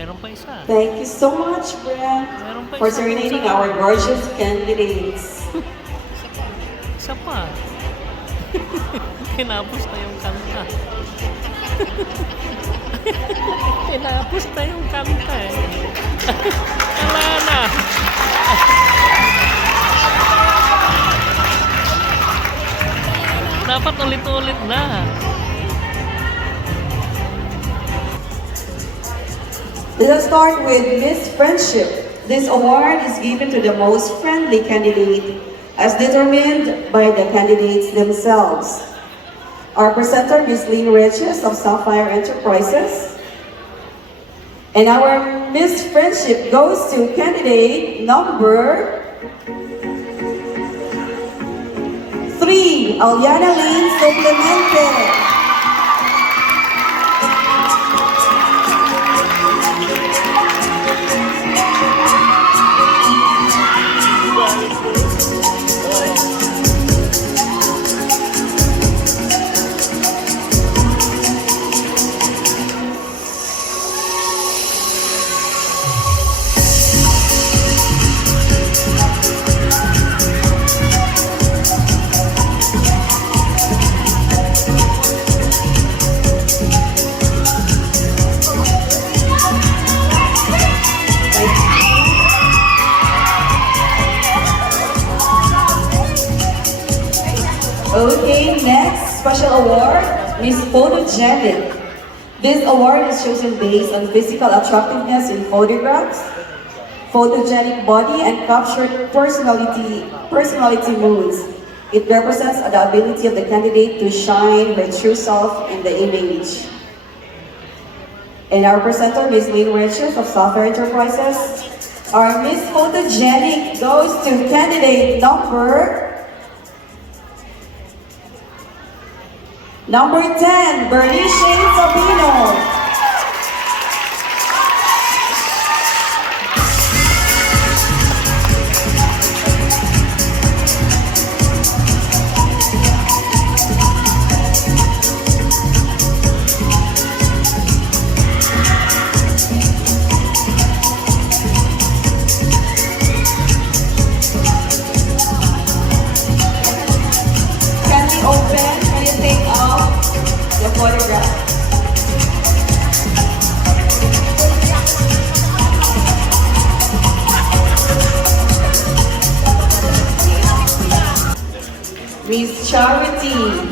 Meron pa isa. Thank you so much, Brent, Meron pa for isa. serenading our gorgeous candidates. Isa pa. Tinapos na yung kanta. Tinapos na yung kanta eh. Wala na. Dapat ulit-ulit na. Let's start with Miss Friendship. This award is given to the most friendly candidate as determined by the candidates themselves. Our presenter, Ms. Lynn Riches of Sapphire Enterprises. And our Miss Friendship goes to candidate number 3, Aliana Lynn Suplemente. Okay, next special award, Miss Photogenic. This award is chosen based on physical attractiveness in photographs, photogenic body, and captured personality moods. It represents the ability of the candidate to shine her true self in the image. And our presenter, Ms. Lynn Riches of Software Enterprises. Our Miss Photogenic goes to candidate number 10, Bernice Sabino. Can we open? Can you take out the photograph? Miss Charity.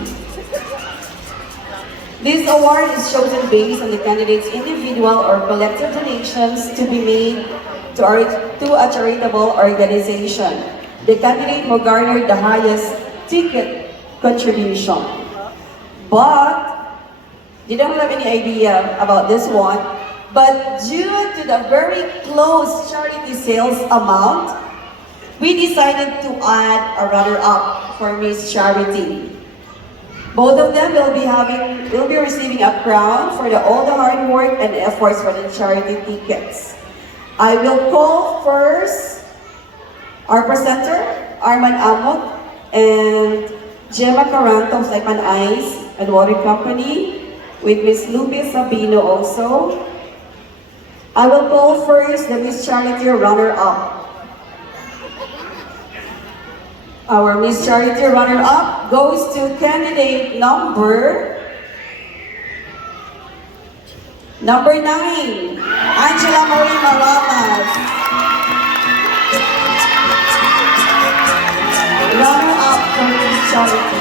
This award is chosen based on the candidate's individual or collective donations to be made to a charitable organization. The candidate who garnered the highest ticket contribution. But, you don't have any idea about this one, but due to the very close charity sales amount, we decided to add a runner-up for Miss Charity. Both of them will be receiving a crown for all the hard work and efforts for the charity tickets. I will call first our presenter, Arman Amot, and Gemma Caranto of Saipan Ice and Water Company, with Miss Lupe Sabino also. I will call first the Miss Charity runner-up. Our Miss Charity runner-up goes to candidate number 9, Angela Marie Malamas. Runner-up for Miss Charity.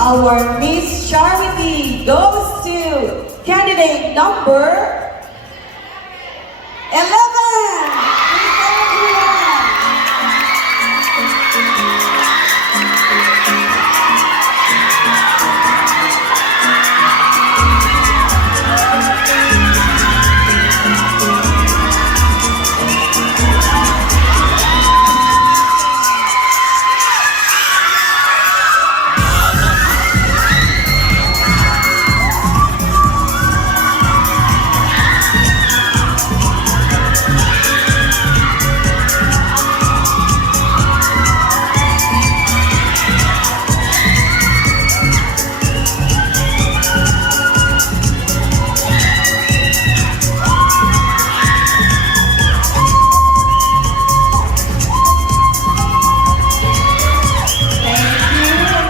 Our Miss Charity goes to candidate number 11.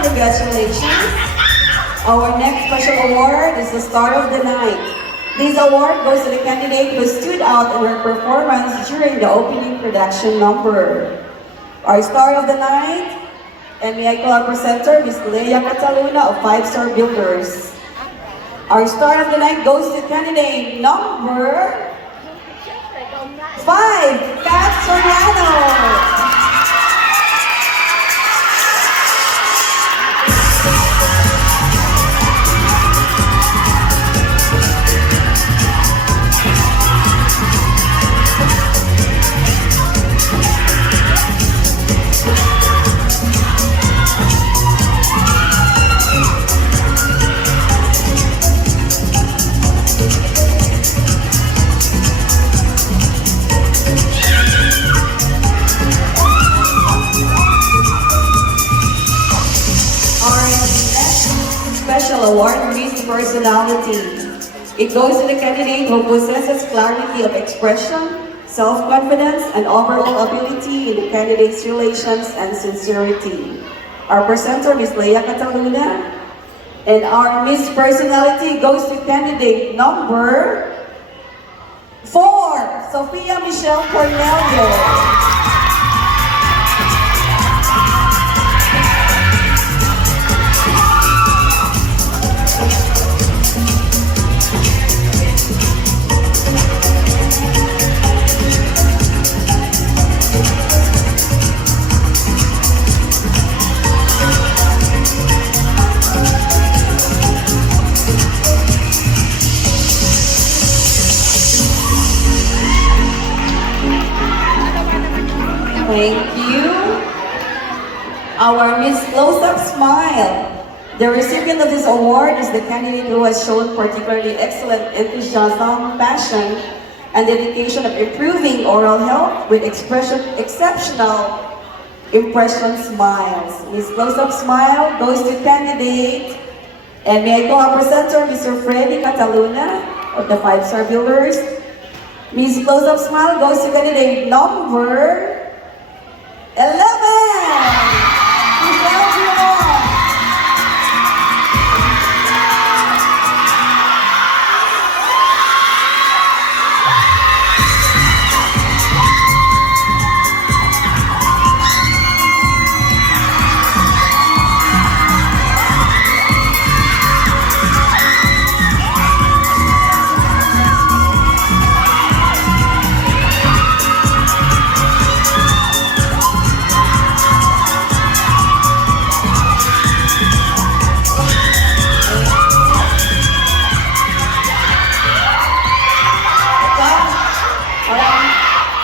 Congratulations. Our next special award is the Star of the Night. This award goes to the candidate who stood out in her performance during the opening production number. Our Star of the Night, and may I call our presenter, Ms. Leia Cataluna of 5 Star Builders. Our Star of the Night goes to candidate number 5, Kat Soriano. Special Award, Miss Personality. It goes to the candidate who possesses clarity of expression, self-confidence, and overall ability in the candidate's relations and sincerity. Our presenter, Ms. Leia Cataluna. And our Miss Personality goes to candidate number 4, Sophia Michelle Cornelio. Thank you. Our Miss Close-Up Smile. The recipient of this award is the candidate who has shown particularly excellent enthusiasm, passion, and dedication of improving oral health with exceptional impression smiles. Miss Close-Up Smile goes to candidate, and may I call our presenter, Mr. Freddy Cataluna of the 5-Star Builders. Miss Close-Up Smile goes to candidate number 11! Giselle Giron.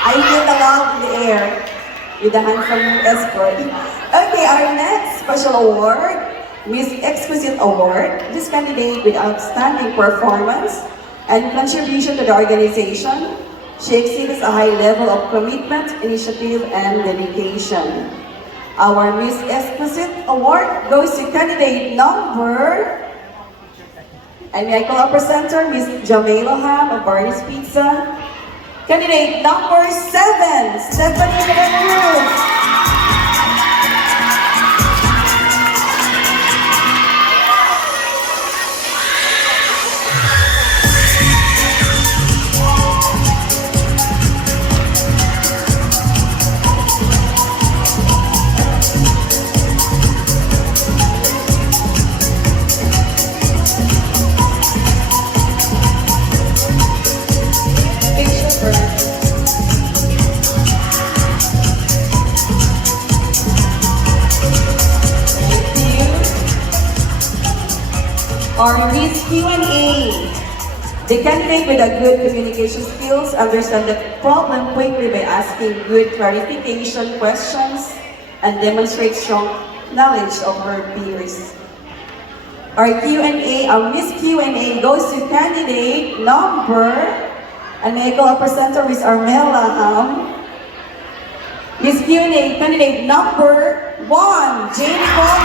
I feel the love in the air with the handsome escort. Okay, our next special award, Miss Exquisite Award. This candidate with outstanding performance and contribution to the organization. She exhibits a high level of commitment, initiative, and dedication. Our Miss Exquisite Award goes to candidate number, and may I call our presenter, Miss Jamela Ham of Barney's Pizza. Candidate number 7, Stephanie Cruz. Our Miss Q&A. The candidate with a good communication skills understand the problem quickly by asking good clarification questions and demonstrate strong knowledge of her peers. Our Q&A, our Miss Q&A goes to candidate number, and may I call our presenter, Miss Armella Ham. Miss Q&A, candidate number 1, Jamie Paul.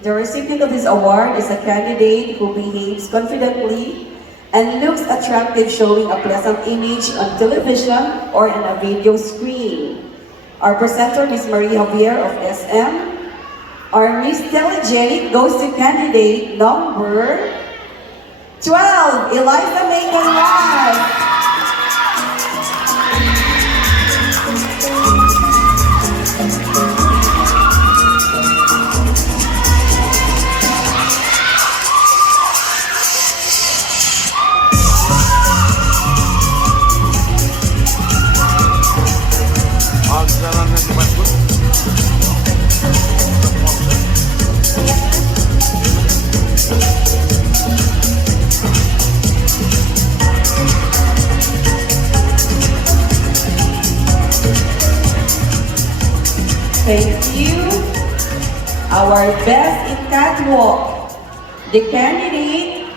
The recipient of this award is a candidate who behaves confidently and looks attractive, showing a pleasant image on television or on a video screen. Our presenter, Ms. Marie Javier of SM. Our Miss Telegenic goes to candidate number 12, Eliza Macon Rice. Our best in catwalk. The candidate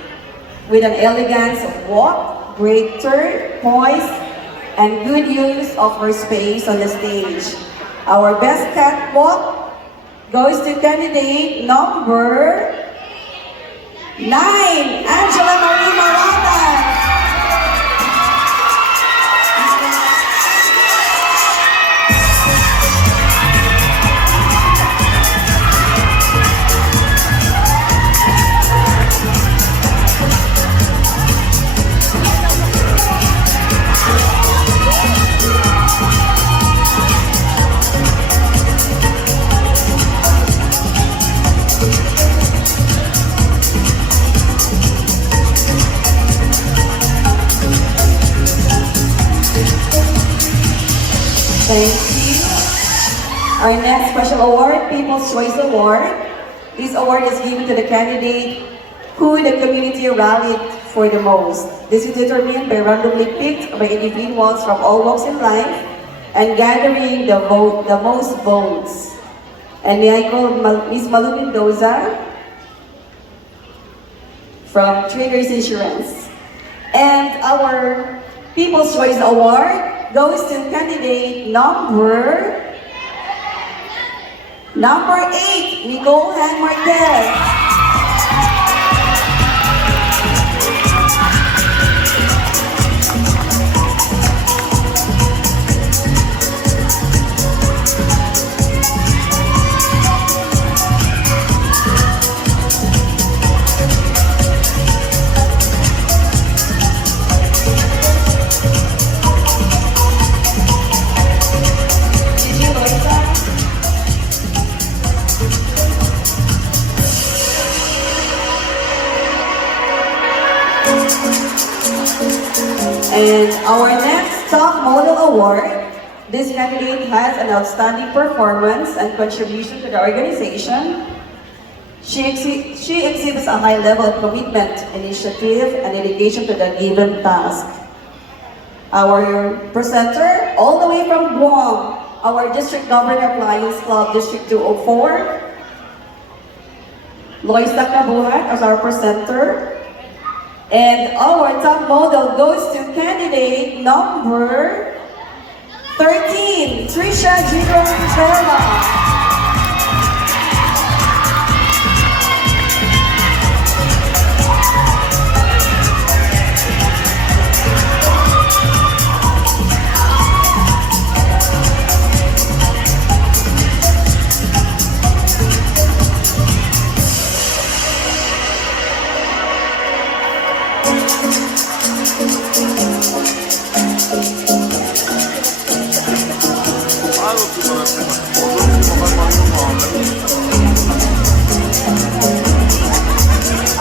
with an elegance of walk, great turn, poise, and good use of her space on the stage. Our best catwalk goes to candidate number 9, Angela Marie Marata. Thank you. Our next special award, People's Choice Award. This award is given to the candidate who the community rallied for the most. This is determined by randomly picked by individuals from all walks in life and gathering the most votes. And may I call Ms. Malu Mendoza from Traders Insurance. And our People's Choice Award goes to candidate number 8, Nicole Han Marquez. And our next Top Model Award, this candidate has an outstanding performance and contribution to the organization. She exhibits a high level of commitment, initiative, and dedication to the given task. Our presenter, all the way from Guam, our District Governor of Lions Club, District 204, Lois Nacabuhat as our presenter. And our top model goes to candidate number 13, Trisha Gino Rivera.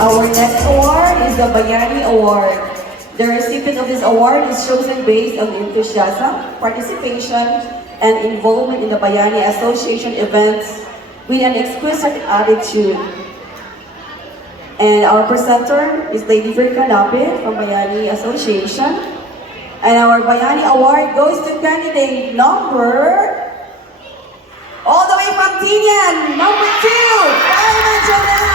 Our next award is the Bayani Award. The recipient of this award is chosen based on enthusiasm, participation, and involvement in the Bayani Association events with an exquisite attitude. And our presenter is Lady Virka Lapid from Bayani Association. And our Bayani Award goes to candidate number, all the way from Tinian, number 2, Carmen Janelle.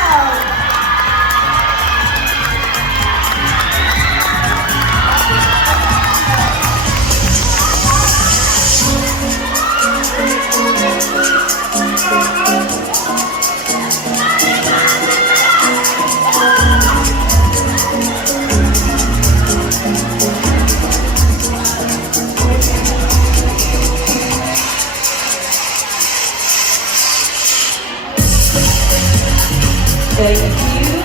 Thank you.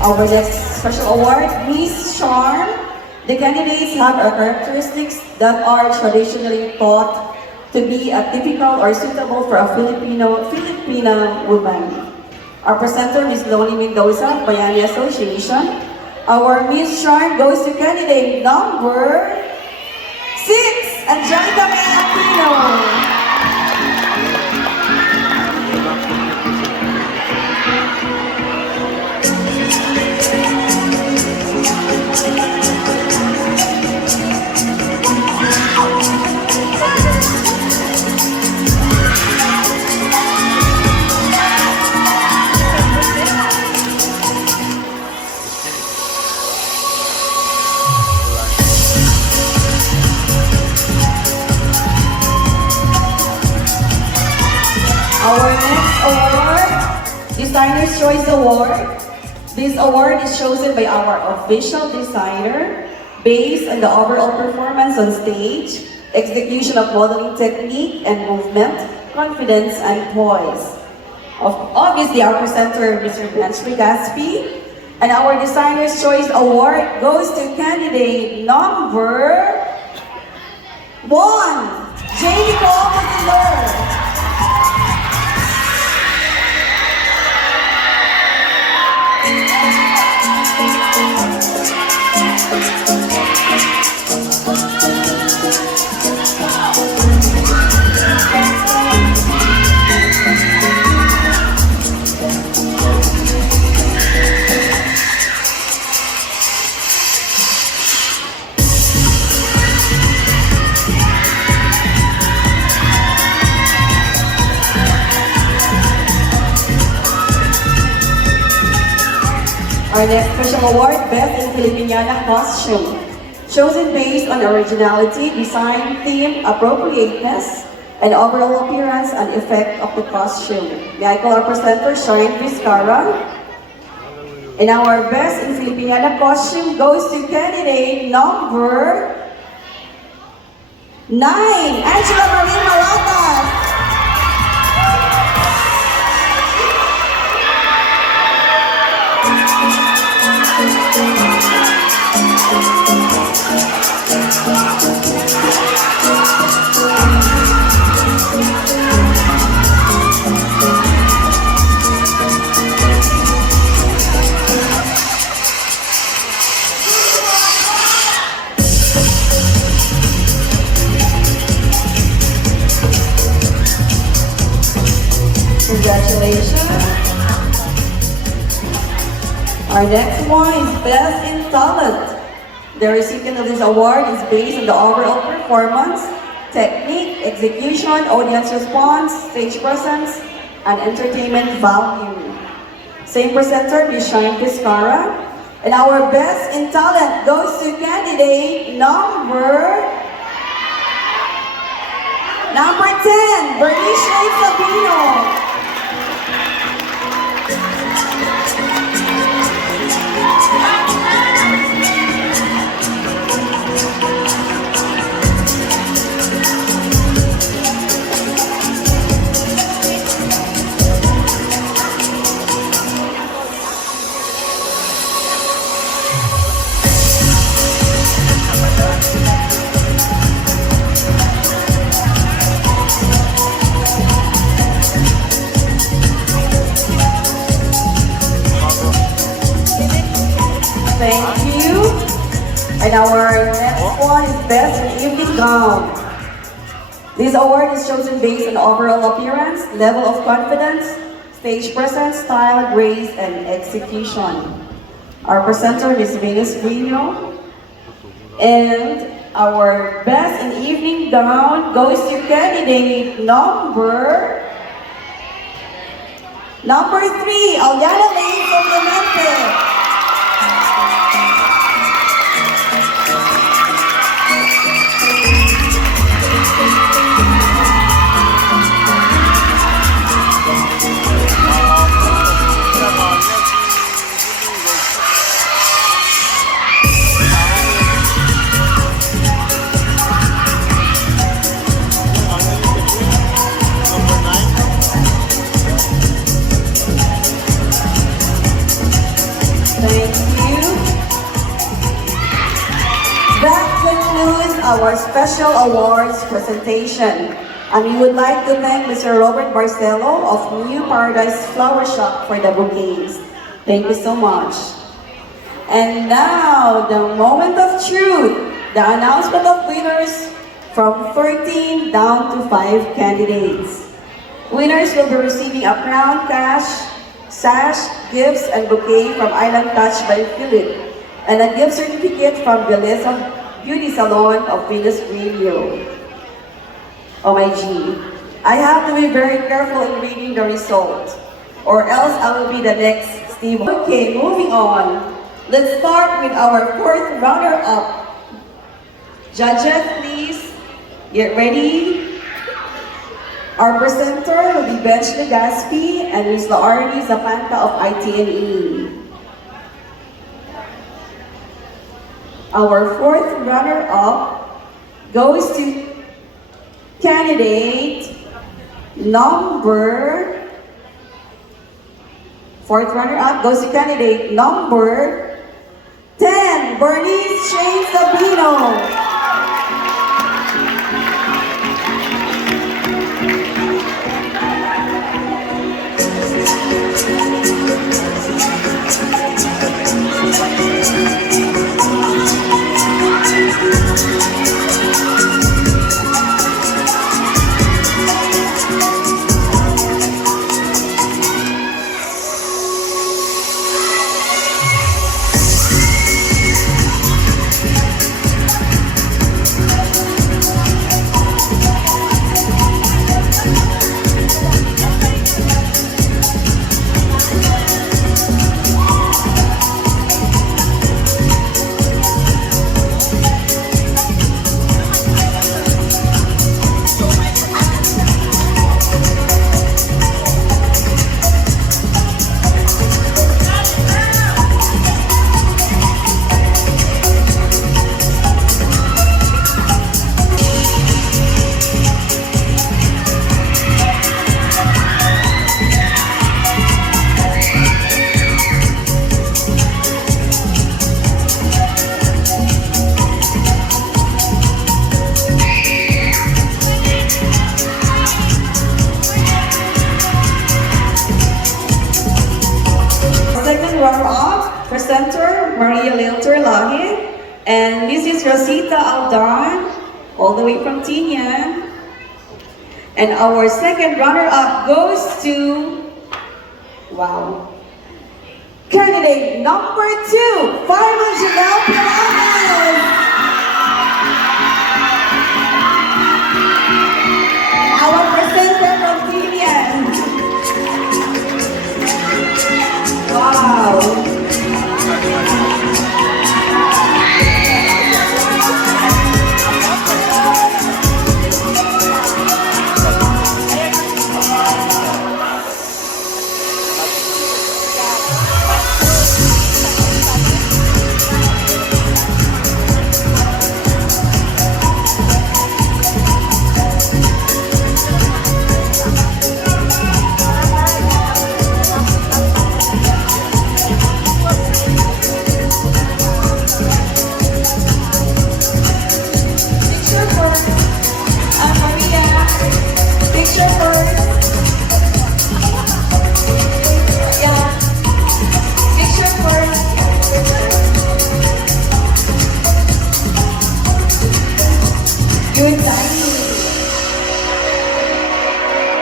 Our next special award, Miss Charm. The candidates have characteristics that are traditionally thought to be atypical or suitable for a Filipina woman. Our presenter is Loni Mendoza, Bayani Association. Our Miss Charm goes to candidate number 6, Angelica May Aquino. award, Designer's Choice Award. This award is chosen by our official designer based on the overall performance on stage, execution of modeling technique and movement, confidence, and poise. Obviously, our presenter, Mr. Blanche Legaspi, and our Designer's Choice Award goes to candidate number 1, Jamie Cole. Our next special award, Best in Filipiniana Costume. Chosen based on originality, design, theme, appropriateness, and overall appearance and effect of the costume. May I call our presenter, Shine Vizcarra. And our Best in Filipiniana Costume goes to candidate number 9, Angela Marie Maratas. Congratulations. Our next one is Best in Talent. The recipient of this award is based on the overall performance, technique, execution, audience response, stage presence, and entertainment value. Same presenter, Ms. Shine Vizcarra. And our Best in Talent goes to candidate number 10, Bernice Sabino. Thank you. And our next one is Best in Evening Gown. This award is chosen based on overall appearance, level of confidence, stage presence, style, grace, and execution. Our presenter is Venus Guino. And our Best in Evening Gown goes to candidate number 3, Aliana Lane from Clemente. Our special awards presentation. And we would like to thank Mr. Robert Barcelo of New Paradise Flower Shop for the bouquets. Thank you so much. And now, the moment of truth, the announcement of winners from 13 down to 5 candidates. Winners will be receiving a crown, cash, sash, gifts, and bouquet from Island Touch by Philip, and a gift certificate from Belleza Beauty Salon of Venus Radio. Oh my G, I have to be very careful in reading the result, or else I will be the next Steve. Okay, moving on. Let's start with our 4th runner-up. Judges, please get ready. Our presenter will be Bench Legaspi and Ms. Laarni Zapanta of ITNE. Our fourth runner-up goes to candidate number... Fourth runner-up goes to candidate number 10, Bernice Shane Sabino. Runner-up, presenter Maria Lilter Lahin and Mrs. Rosita Aldan, all the way from Tinian. And our second runner-up goes to, wow, candidate number 2, Fireman Janelle Perez. Our presenter from Tinian. Wow.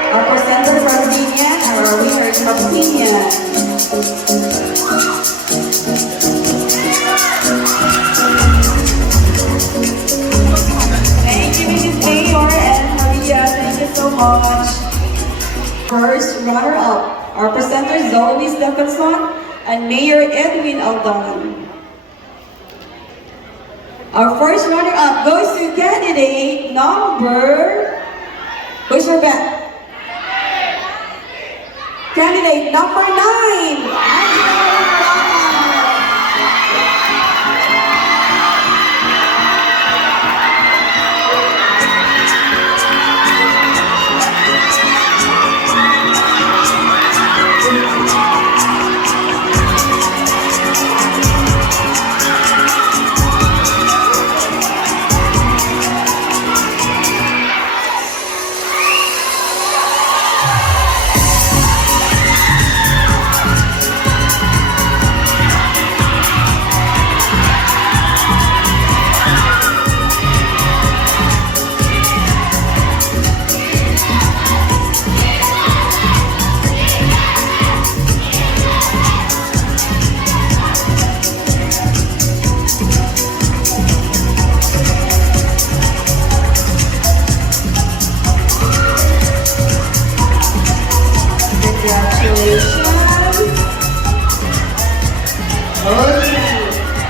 Our presenters from Tinian and our winners from Tinian. Thank you, Mrs. Mayor and Maria. Thank you so much. First runner-up, our presenters Zoe Stephenson and Mayor Edwin Aldan. Our first runner-up goes to candidate number... Who's your bet? Candidate number 9,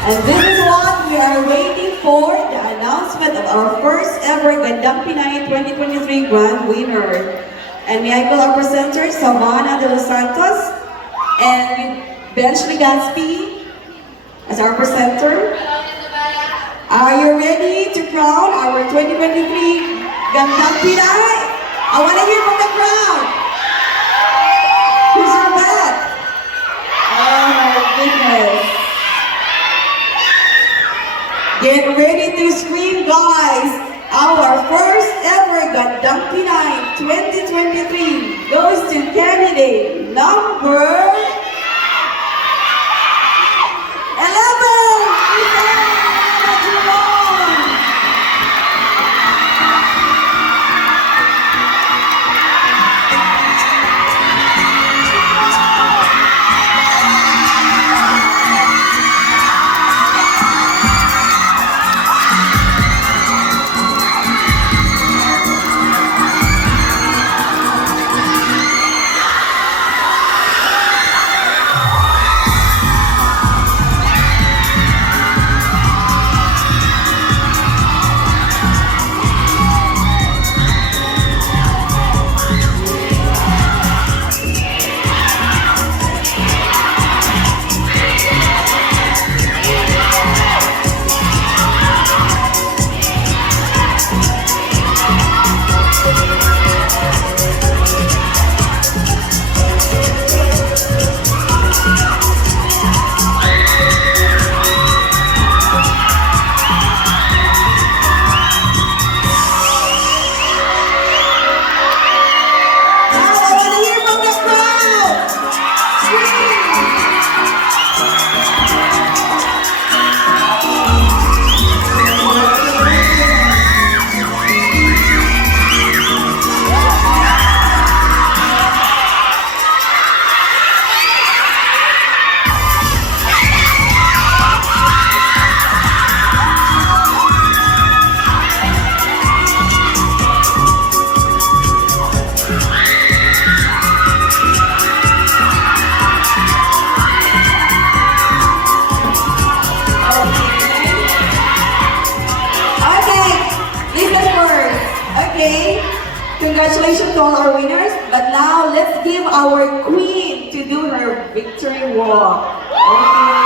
And this is what we are waiting for, the announcement of our first ever Gandang Pinay 2023 Grand Winner. And may I call our presenter, Savannah de los Santos, and Bench Legaspi as our presenter. Are you ready to crown our 2023 Gandang Pinay? I want to hear from the crowd. Who's your back? Oh my goodness. Get ready to scream, guys. Our first ever Gandang Pinay 2023 goes to candidate number 11. Isabella Juron. Okay, congratulations to all our winners. But now let's give our queen to do her victory walk. Okay.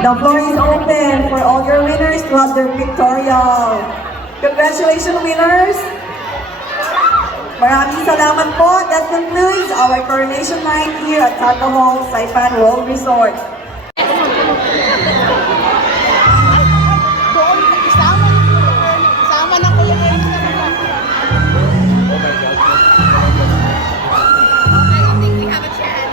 The floor is open for all your winners to have their pictorial. Congratulations, winners! Maraming salamat po. That concludes our coronation night here at Taco Hall, Saipan World Resort. Isama na ko yung I think we have a chance.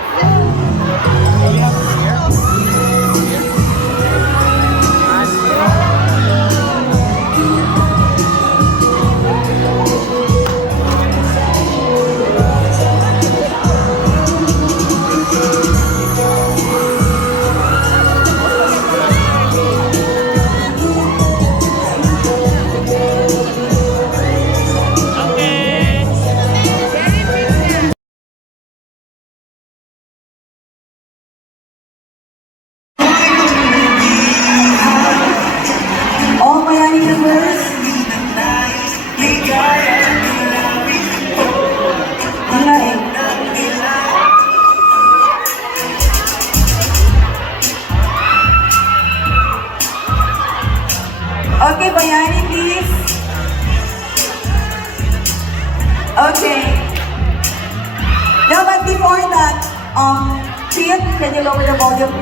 All Miami members, okay, Bayani, please. Okay. No, but before that, Tia, can you lower the volume?